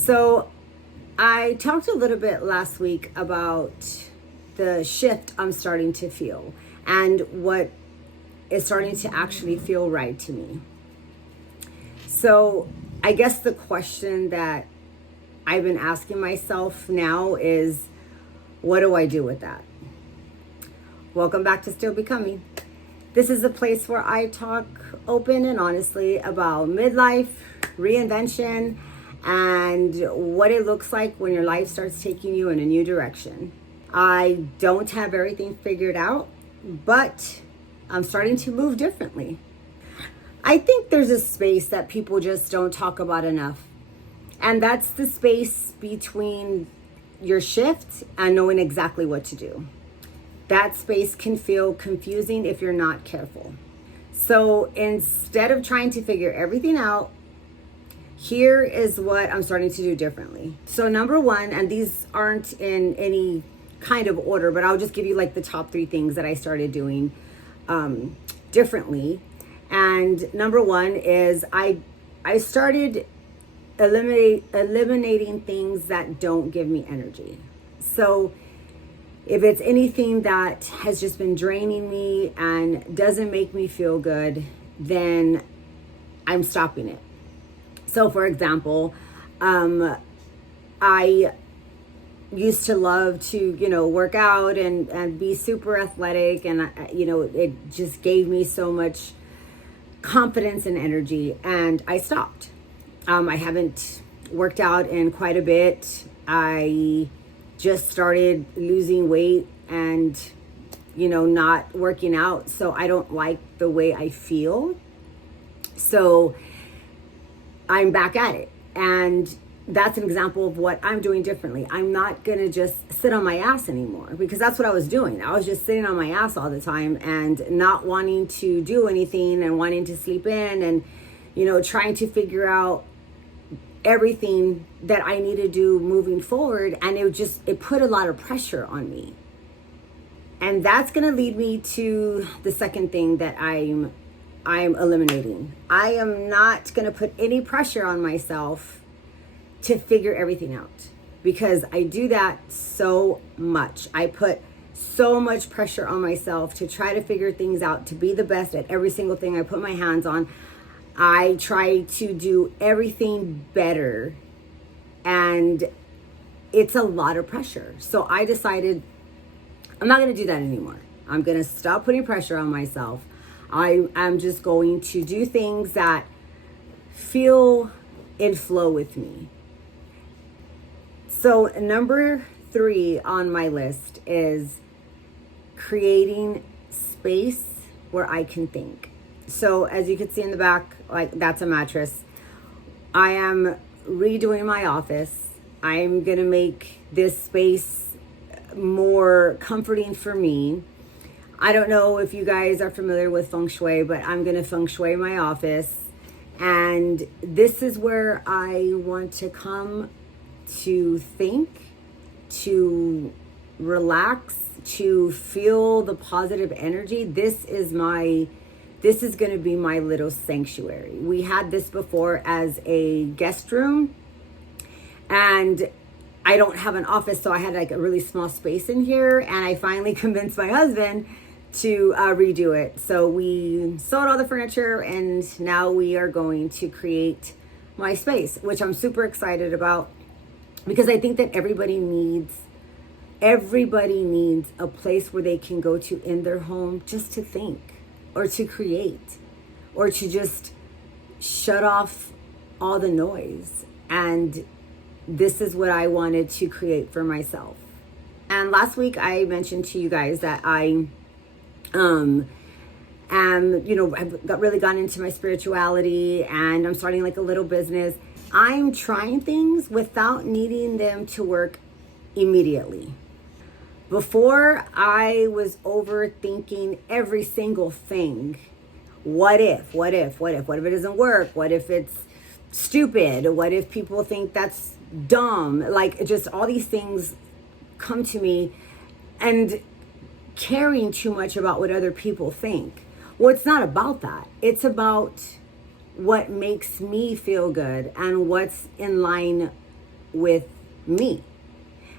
So I talked a little bit last week about the shift I'm starting to feel and what is starting to actually feel right to me. So I guess the question that I've been asking myself now is, what do I do with that? Welcome back to Still Becoming. This is a place where I talk open and honestly about midlife, reinvention, and what it looks like when your life starts taking you in a new direction. I don't have everything figured out, but I'm starting to move differently. I think there's a space that people just don't talk about enough. And that's the space between your shift and knowing exactly what to do. That space can feel confusing if you're not careful. So instead of trying to figure everything out, here is what I'm starting to do differently. So number one, and these aren't in any kind of order, but I'll just give you like the top 3 things that I started doing differently. And number one is I started eliminating things that don't give me energy. So if it's anything that has just been draining me and doesn't make me feel good, then I'm stopping it. So for example, I used to love to, work out and be super athletic. And, it just gave me so much confidence and energy. And I stopped. I haven't worked out in quite a bit. I just started losing weight and, not working out. So I don't like the way I feel. So I'm back at it. And that's an example of what I'm doing differently. I'm not going to just sit on my ass anymore, because that's what I was doing. I was just sitting on my ass all the time and not wanting to do anything and wanting to sleep in and, trying to figure out everything that I need to do moving forward. And it put a lot of pressure on me. And that's going to lead me to the second thing that I'm eliminating. I am not going to put any pressure on myself to figure everything out, because I do that so much. I put so much pressure on myself to try to figure things out, to be the best at every single thing I put my hands on. I try to do everything better, and it's a lot of pressure. So I decided I'm not going to do that anymore. I'm going to stop putting pressure on myself. I'm just going to do things that feel in flow with me. So number 3 on my list is creating space where I can think. So as you can see in the back, like that's a mattress. I am redoing my office. I'm going to make this space more comforting for me. I don't know if you guys are familiar with feng shui, but I'm going to feng shui my office. And this is where I want to come to think, to relax, to feel the positive energy. This is going to be my little sanctuary. We had this before as a guest room, and I don't have an office, so I had like a really small space in here, and I finally convinced my husband to redo it. So we sold all the furniture, and now we are going to create my space, which I'm super excited about, because I think that everybody needs a place where they can go to in their home just to think, or to create, or to just shut off all the noise. And this is what I wanted to create for myself. And last week I mentioned to you guys that I I've really gotten into my spirituality, and I'm starting like a little business. I'm trying things without needing them to work immediately. Before, I was overthinking every single thing. What if it doesn't work? What if it's stupid? What if people think that's dumb? Like, just all these things come to me, and caring too much about what other people think. Well, it's not about that. It's about what makes me feel good and what's in line with me.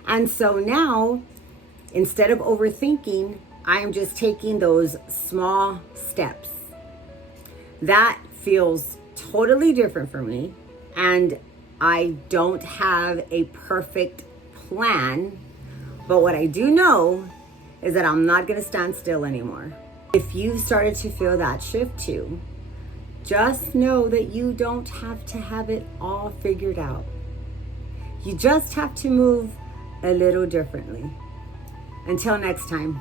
And so now, instead of overthinking, I'm just taking those small steps. That feels totally different for me. And I don't have a perfect plan. But what I do know is that I'm not going to stand still anymore. If you've started to feel that shift too, just know that you don't have to have it all figured out. You just have to move a little differently. Until next time.